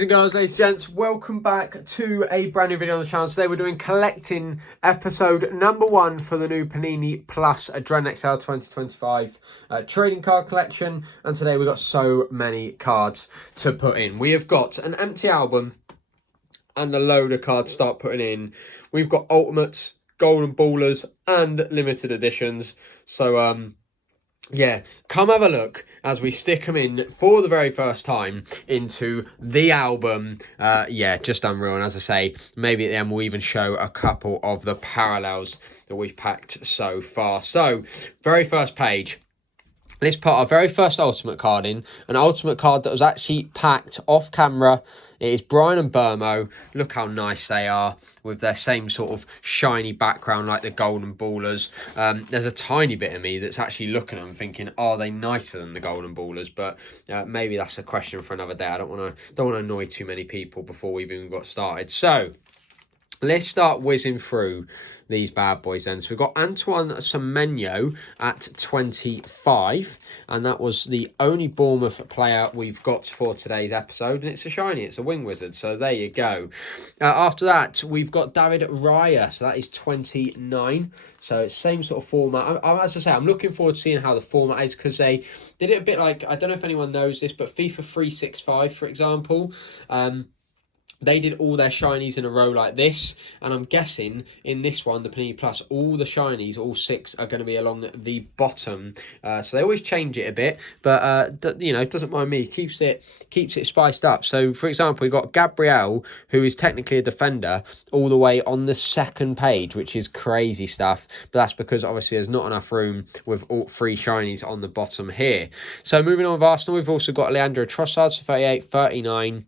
And girls, ladies and gents, welcome back to a brand new video on the channel. Today we're doing collecting episode number 1 for the new Panini Plus Adrenalyn 2025 trading card collection. And today we've got so many cards to put in. We have got an empty album and a load of cards to start putting in. We've got Ultimates, Golden Ballers and limited editions. So yeah, come have a look as we stick them in for the very first time into the album. Yeah, just unreal. And as I say, maybe at the end we'll even show a couple of the parallels that we've packed so far. So, very first page. Let's put our very first Ultimate card in. An Ultimate card that was actually packed off camera. It is Brian and Burmo. Look how nice they are with their same sort of shiny background like the Golden Ballers. There's a tiny bit of me that's actually looking at them thinking, are they nicer than the Golden Ballers? But maybe that's a question for another day. I don't want to annoy too many people before we've even got started. So let's start whizzing through these bad boys then. So we've got Antoine Semenyo at 25. And that was the only Bournemouth player we've got for today's episode. And it's a shiny. It's a wing wizard. So there you go. After that, we've got David Raya. So that is 29. So it's same sort of format. As I say, I'm looking forward to seeing how the format is. Because they did it a bit like, I don't know if anyone knows this, but FIFA 365, for example, they did all their shinies in a row like this, and I'm guessing in this one, the Panini Plus, all the shinies, all 6, are going to be along the bottom. So they always change it a bit, but you know, it doesn't mind me. Keeps it spiced up. So for example, we've got Gabriel, who is technically a defender, all the way on the second page, which is crazy stuff. But that's because obviously there's not enough room with all 3 shinies on the bottom here. So moving on with Arsenal, we've also got Leandro Trossard, so 38, 39.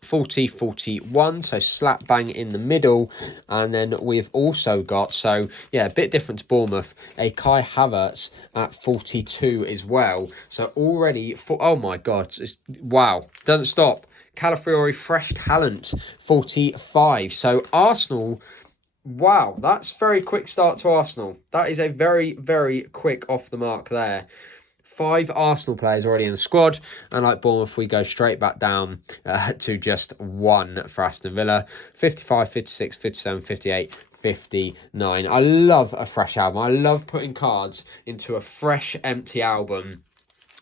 40, 41, so slap bang in the middle. And then we've also got, so yeah, a bit different to Bournemouth, a Kai Havertz at 42 as well. So already, oh my God, wow, doesn't stop. Calafiori, fresh talent, 45. So Arsenal, wow, that's very quick start to Arsenal. That is a very, very quick off the mark there. 5 Arsenal players already in the squad, and like Bournemouth, we go straight back down to just 1 for Aston Villa. 55, 56, 57, 58, 59. I love a fresh album. I love putting cards into a fresh, empty album.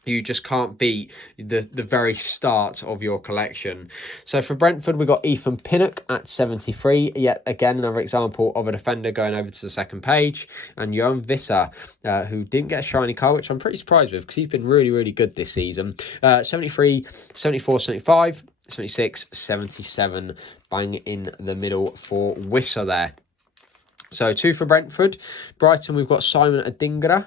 You just can't beat the very start of your collection. So for Brentford, we've got Ethan Pinnock at 73. Yet again, another example of a defender going over to the second page. And Johan Visser, who didn't get a shiny card, which I'm pretty surprised with because he's been really, really good this season. 73, 74, 75, 76, 77. Bang in the middle for Visser there. So 2 for Brentford. Brighton, we've got Simon Adingra.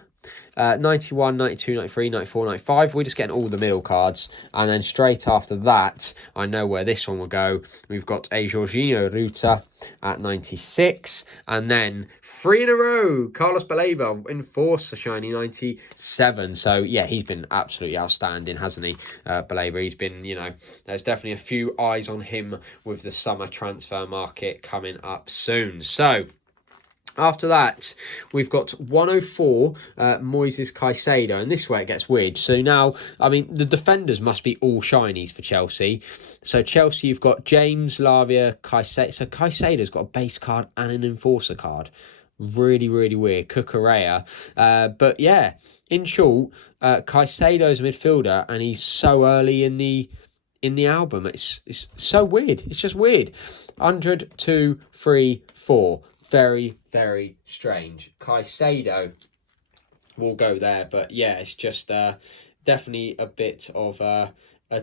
91, 92, 93, 94, 95. We're just getting all the middle cards. And then straight after that, I know where this one will go. We've got a Jorginho Ruta at 96. And then 3 in a row. Carlos Baleba, Enforcer, shiny 97. So, yeah, he's been absolutely outstanding, hasn't he? Baleba, he's been, you know, there's definitely a few eyes on him with the summer transfer market coming up soon. So after that, we've got 104 Moises Caicedo, and this is where it gets weird. So now, I mean, the defenders must be all shinies for Chelsea. So Chelsea, you've got James, Lavia, Caicedo. So Caicedo's got a base card and an enforcer card. Really, really weird. Cucurella. But yeah, in short, Caicedo's a midfielder, and he's so early in the album. It's so weird. It's just weird. 100, 2, 3, 4. Very, very strange. Caicedo will go there, but yeah, it's just definitely a bit of a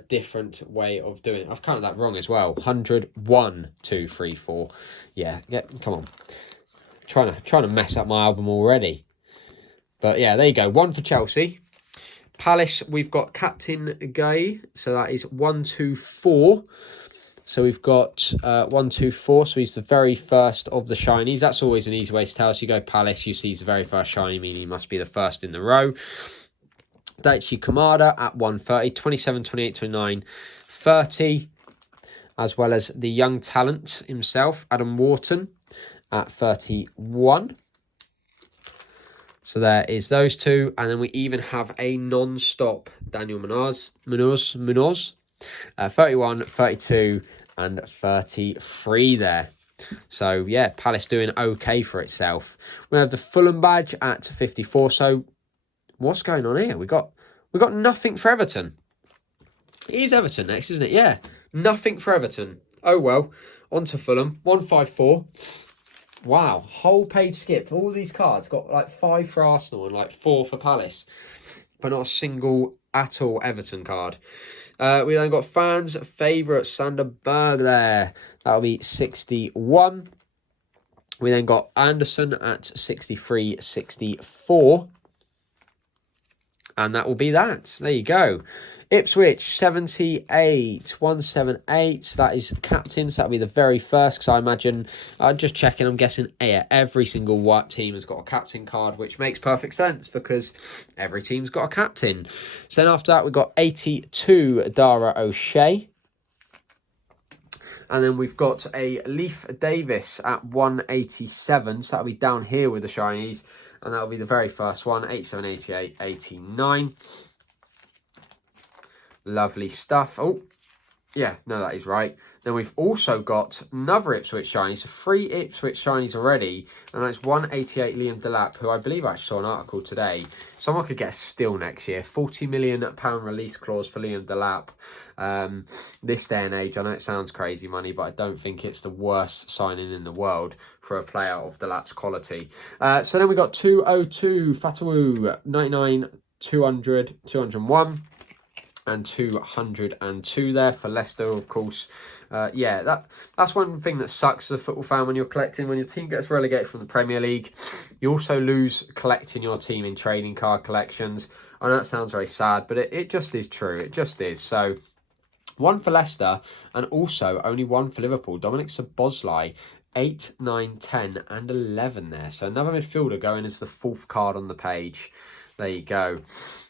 different way of doing it. I've counted that wrong as well. 100, 1, 2, 3, 4. Yeah, come on. Trying to mess up my album already. But yeah, there you go. 1 for Chelsea. Palace, we've got Captain Gay, so that is 1, 2, 4. So we've got 1, 2, 4. So he's the very first of the shinies. That's always an easy way to tell. So you go Palace, you see he's the very first shiny, meaning he must be the first in the row. Daichi Kamada at 130, 27, 28, 29, 30. As well as the young talent himself, Adam Wharton, at 31. So there is those 2. And then we even have a non-stop Daniel Munoz. 31, 32 and 33 there. So, yeah, Palace doing okay for itself. We have the Fulham badge at 54. So, what's going on here? We got nothing for Everton. It is Everton next, isn't it? Yeah, nothing for Everton. Oh, well. On to Fulham. 154. Wow, whole page skipped. All these cards got like 5 for Arsenal and like 4 for Palace. But not a single at all Everton card. We then got fans' favourite Sander Berg there. That'll be 61. We then got Anderson at 63, 64. And that will be that. There you go. Ipswich, 78, 178. That is captains. That'll be the very first, because I imagine, just checking, I'm guessing every single white team has got a captain card, which makes perfect sense because every team's got a captain. So then after that, we've got 82, Dara O'Shea. And then we've got a Leif Davis at 187. So that'll be down here with the shinies. And that'll be the very first one, 87, 88, 89. Lovely stuff. Oh, yeah, no, that is right. Then we've also got another Ipswich shiny. So 3 Ipswich shinies already. And that's 188 Liam Delap, who I believe I saw an article today. Someone could get a steal next year. £40 million release clause for Liam Delap. This day and age, I know it sounds crazy money, but I don't think it's the worst signing in the world for a player of Delap's quality. So then we got 202 Fatawu, 99, 200, 201. And 202 there for Leicester, of course. Yeah, that's one thing that sucks as a football fan when you're collecting. When your team gets relegated from the Premier League, you also lose collecting your team in trading card collections. I know that sounds very sad, but it just is true. It just is. So, 1 for Leicester and also only 1 for Liverpool. Dominic Szoboszlai, 8, 9, 10 and 11 there. So another midfielder going as the 4th card on the page. There you go.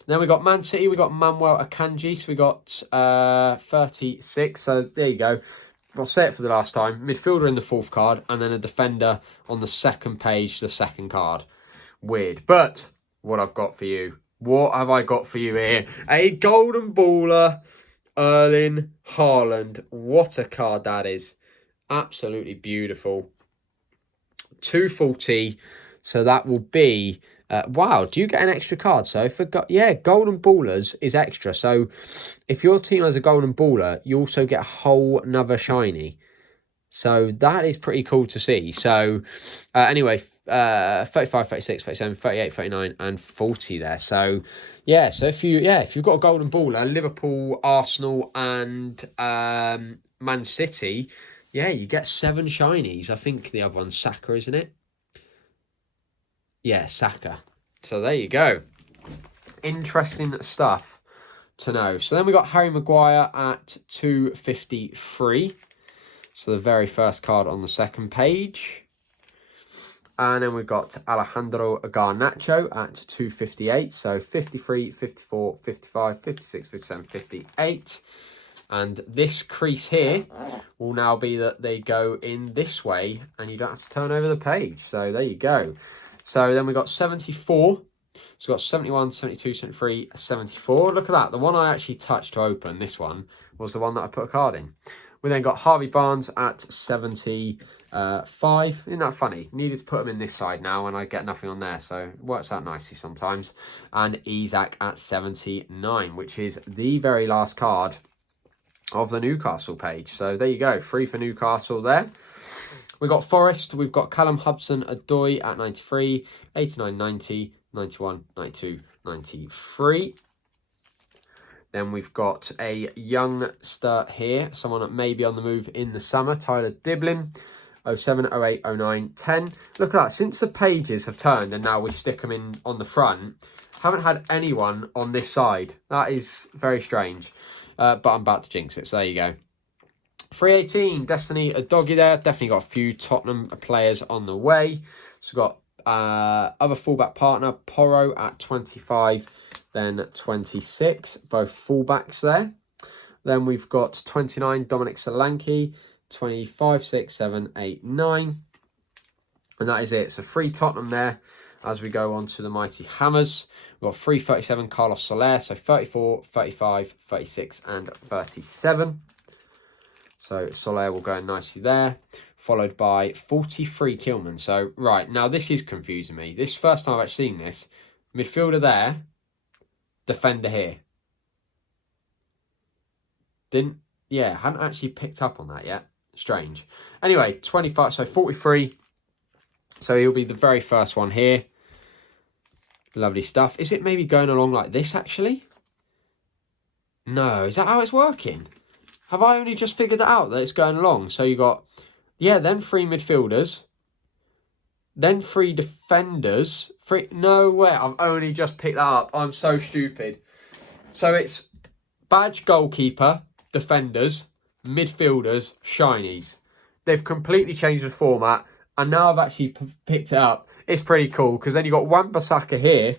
Then we got Man City, we got Manuel Akanji, so we got 36, so there you go. I'll say it for the last time. Midfielder in the 4th card, and then a defender on the 2nd page, the 2nd card. Weird, but what I've got for you. What have I got for you here? A golden baller, Erling Haaland. What a card that is. Absolutely beautiful. 240, so that will be... wow, do you get an extra card? So, yeah, golden ballers is extra. So, if your team has a golden baller, you also get a whole another shiny. So, that is pretty cool to see. So, anyway, 35, 36, 37, 38, 39 and 40 there. So, yeah, so if you've got a golden baller, Liverpool, Arsenal and Man City, yeah, you get 7 shinies. I think the other one's Saka, isn't it? Yeah, Saka. So there you go. Interesting stuff to know. So then we got Harry Maguire at 253. So the very first card on the 2nd page. And then we've got Alejandro Garnacho at 258. So 53, 54, 55, 56, 57, 58. And this crease here will now be that they go in this way and you don't have to turn over the page. So there you go. So then we got 74. So we've got 71, 72, 73, 74. Look at that. The one I actually touched to open, this one, was the one that I put a card in. We then got Harvey Barnes at 75. Isn't that funny? Needed to put him in this side now and I get nothing on there. So it works out nicely sometimes. And Isak at 79, which is the very last card of the Newcastle page. So there you go. 3 for Newcastle there. We've got Forest, we've got Callum Hudson-Odoi at 93, 89, 90, 91, 92, 93. Then we've got a youngster here, someone that may be on the move in the summer, Tyler Diblin, 07, 08, 09, 10. Look at that, since the pages have turned and now we stick them in on the front, haven't had anyone on this side. That is very strange, but I'm about to jinx it, so there you go. 318, Destiny Udogie there. Definitely got a few Tottenham players on the way. So we've got other fullback partner, Porro at 25, then 26. Both fullbacks there. Then we've got 29, Dominic Solanke, 25, 6, 7, 8, 9. And that is it. So 3 Tottenham there. as we go on to the Mighty Hammers. We've got 337 Carlos Soler, so 34, 35, 36 and 37. So Soler will go in nicely there, followed by 43 Kilman. So, right, now this is confusing me. This is the first time I've actually seen this. Midfielder there, defender here. Hadn't actually picked up on that yet. Strange. Anyway, 25, so 43. So he'll be the very first one here. Lovely stuff. Is it maybe going along like this, actually? No, is that how it's working? Have I only just figured it out that it's going along? So you got, then 3 midfielders. Then 3 defenders. No way, I've only just picked that up. I'm so stupid. So it's badge goalkeeper, defenders, midfielders, shinies. They've completely changed the format, and now I've actually picked it up. It's pretty cool, because then you got Wan-Bissaka here.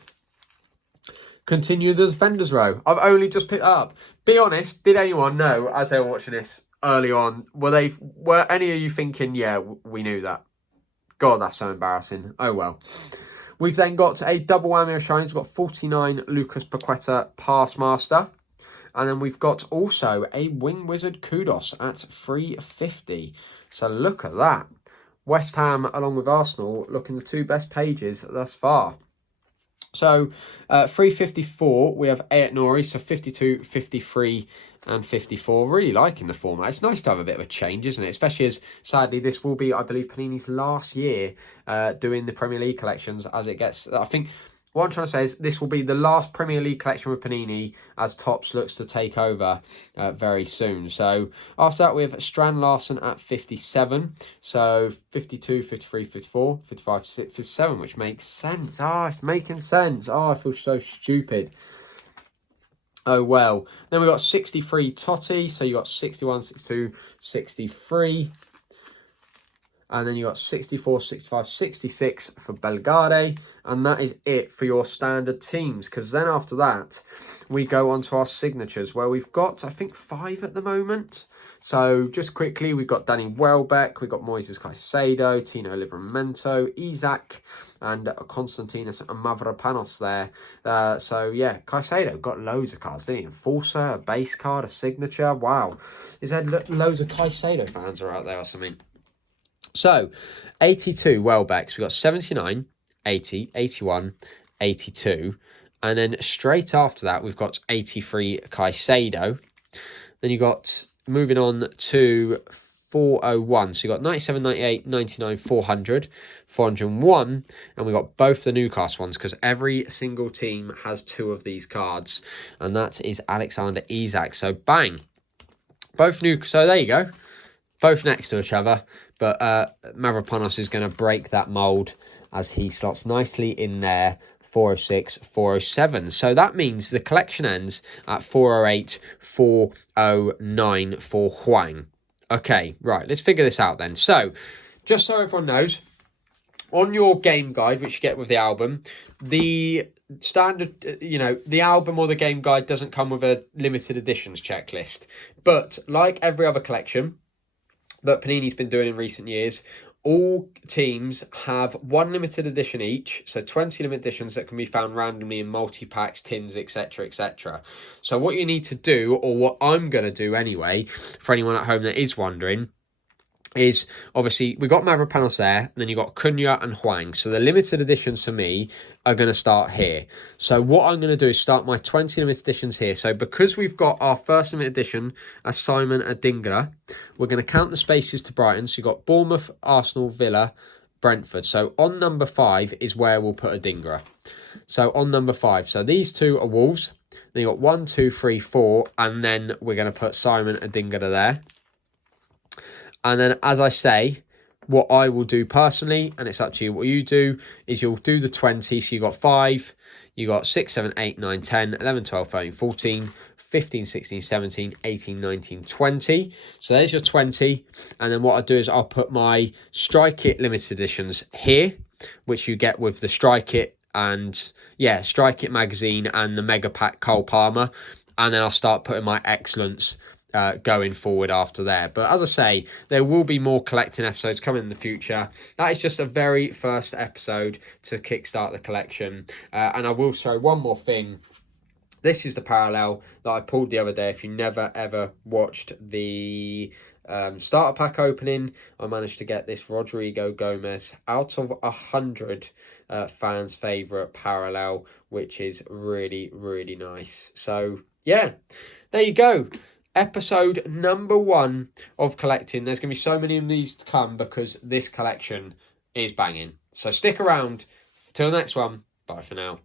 Continue the defenders row. I've only just picked it up. Be honest, did anyone know, as they were watching this early on, were any of you thinking, yeah, we knew that? God, that's so embarrassing. Oh, well. We've then got a double whammy of shines. We've got 49 Lucas Paqueta Pass Master. And then we've got also a Wing Wizard Kudos at 350. So look at that. West Ham, along with Arsenal, looking the 2 best pages thus far. So 354, we have Ayat Nouri, so 52, 53 and 54. Really liking the format. It's nice to have a bit of a change, isn't it? Especially as, sadly, this will be, I believe, Panini's last year doing the Premier League collections as it gets... I think what I'm trying to say is this will be the last Premier League collection with Panini as Topps looks to take over very soon. So after that, we have Strand Larsen at 57. So 52, 53, 54, 55, 57, which makes sense. It's making sense. I feel so stupid. Oh, well. Then we've got 63 Totti. So you got 61, 62, 63. And then you got 64, 65, 66 for Belgade. And that is it for your standard teams. Because then after that, we go on to our signatures, where we've got, I think, 5 at the moment. So just quickly, we've got Danny Welbeck, we've got Moises Caicedo, Tino Livramento, Isaac, and Konstantinos Mavropanos there. So yeah, Caicedo got loads of cards, didn't he? Enforcer, a base card, a signature. Wow. Is there loads of Caicedo fans are out there or something? So, 82 Welbecks. We've got 79, 80, 81, 82. And then straight after that, we've got 83 Caicedo. Then you got, moving on to 401. So you got 97, 98, 99, 400, 401. And we got both the Newcastle ones, because every single team has 2 of these cards. And that is Alexander Isak. So, bang. Both new. So, there you go. Both next to each other. But Mavropanos is going to break that mould as he slots nicely in there. 406, 407. So that means the collection ends at 408, 409 for Huang. Okay, right, let's figure this out then. So, just so everyone knows, on your game guide, which you get with the album, the standard, the album or the game guide doesn't come with a limited editions checklist. But like every other collection that Panini's been doing in recent years, all teams have 1 limited edition each, so 20 limited editions that can be found randomly in multi-packs, tins, etc, etc. So what you need to do, or what I'm going to do anyway, for anyone at home that is wondering, is obviously we've got Mavropanos there, and then you've got Cunha and Huang. So the limited editions for me are going to start here. So what I'm going to do is start my 20 limited editions here. So because we've got our first limited edition as Simon Adingra, we're going to count the spaces to Brighton. So you've got Bournemouth, Arsenal, Villa, Brentford. So on number 5 is where we'll put Adingra. So on number 5. So these 2 are Wolves. Then you've got 1, 2, 3, 4. And then we're going to put Simon Adingra there. And then, as I say, what I will do personally, and it's up to you what you do, is you'll do the 20. So you've got 5, you've got 6, 7, 8, 9, 10, 11, 12, 13, 14, 15, 16, 17, 18, 19, 20. So there's your 20. And then what I'll do is I'll put my Strike It limited editions here, which you get with the Strike It and, Strike It magazine and the Mega Pack Cole Palmer. And then I'll start putting my Excellence going forward after there. But as I say, there will be more collecting episodes coming in the future. That is just a very first episode to kickstart the collection. And I will show one more thing. This is the parallel that I pulled the other day. If you never ever watched the starter pack opening, I managed to get this Rodrigo Gomez out of 100 fans' favourite parallel, which is really, really nice. So yeah, there you go. Episode number 1 of collecting. There's going to be so many of these to come because this collection is banging. So stick around. Till the next one. Bye for now.